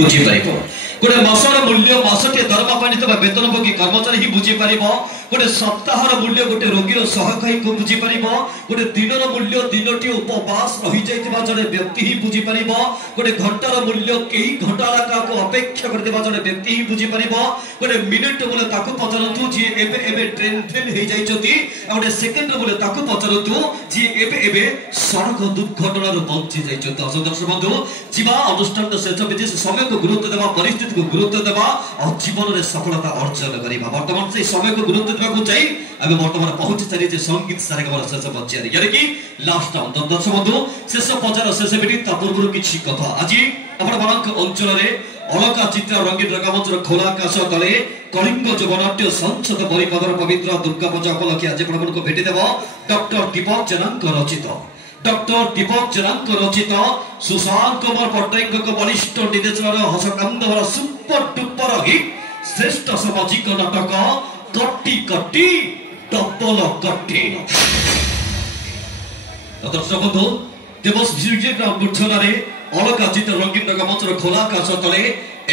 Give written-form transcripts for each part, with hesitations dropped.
बुझी पार गोटे मासर मूल्य मासटे दरमा पाई वेतनभोगी कर्मचारी ही बुझी पार गोटे सप्ताहर मूल्य गोटे रोगीर सहकारी को बुझी पार गोटे दिनर मूल्य दिनटी उपवास रही जाइथिबा जड़े व्यक्ति ही बुझी पार गोटे घंटार मूल्य कई घंटा को अपेक्षा करथिबा जड़े व्यक्ति ही बुझी पार गोटे मिनिट बोले ताकू पचारतु जी एबे एबे ट्रेन फेल हो जाइछथि गोटे सेकेंड बोले ताकू पचारतु जी एबे एबे सड़क दुर्घटना बंची जाइछथि। दर्शक बंधु जीवा अनुष्ठान शेष विधि समय को गुरुत्व देवा परिस्थिति को गुरुत्व देवा और जीवन में सफलता अर्जन करबा वर्तमान से समय को गुरुत्व देवा को चाहि आगे वर्तमान पहुंची सारी संगीत सारेगामार शेष पचार यानी कि लास्ट टाइम। दर्शक बंधु शेष पचार शेष विधि ता पूर्व किछि कथा आज आपण अंचल अलका चित्रा रंगीन रंगमंचर खोला आकाश तले कलिंग जगनाट्य संसद परिपदर पवित्र दुर्गा पूजा उपलक्षे आज आपको भेटी देव डॉक्टर दीपक जेना रचित डॉक्टर दीपक जेना रचित सुशांत कुमार पट्टनायक बलिष्ठ निर्देशन हसकांद सुपर डुपर हिट श्रेष्ठ सामाजिक नाटक कट्टी कट्टी डबल कट्टी। दर्शक बंधु देवस मूर्छन अलका चित्र रंगीन रंगमंचर खोला आकाश तले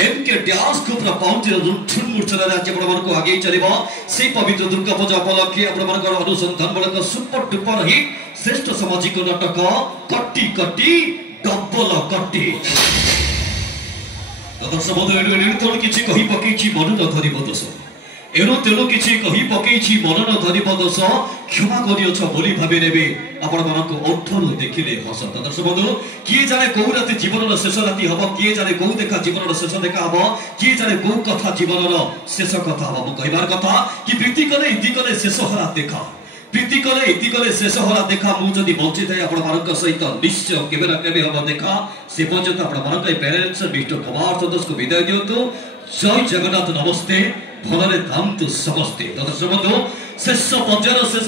एमके डैश को पाउंटी रुठुन मूर्छन आज आपको आगे चलो से पवित्र दुर्गा पूजा उपलक्षे आपंकर अनुसंधानमूलक सुपर डुपर हिट श्रेष्ठ सामाजिक नाटक कट्टी कट्टी डबल कट्टी। दर्शक बंधु किसी कही पकई मन न धर दोष एणु तेणु किसी कही पकई मन न धर दोष क्षमा कर बोली भावी ने आपण ओठरू देखिले हस। दर्शक बंधु किए जाने कौ राति जीवन शेष राति हम किए जाने कौ देखा जीवन शेष देखा हम किए जाने कौ कथा जीवन शेष कथा हम कहबार कथा कि प्रीति कले इति कले शेष हरा देखा प्रीति कले इति कले शेष हरा देखा मुझे बंची थाए आपण सहित निश्चय केबे ना केबे हम देखा से पर्यंत आपण पेरेंट्स मिस्टर कुमार सदस्य को विदाय दियंतु। जय जगन्नाथ नमस्ते भलरे धामतु समस्ते। दर्शक बंधु शेष पर्यायर शेष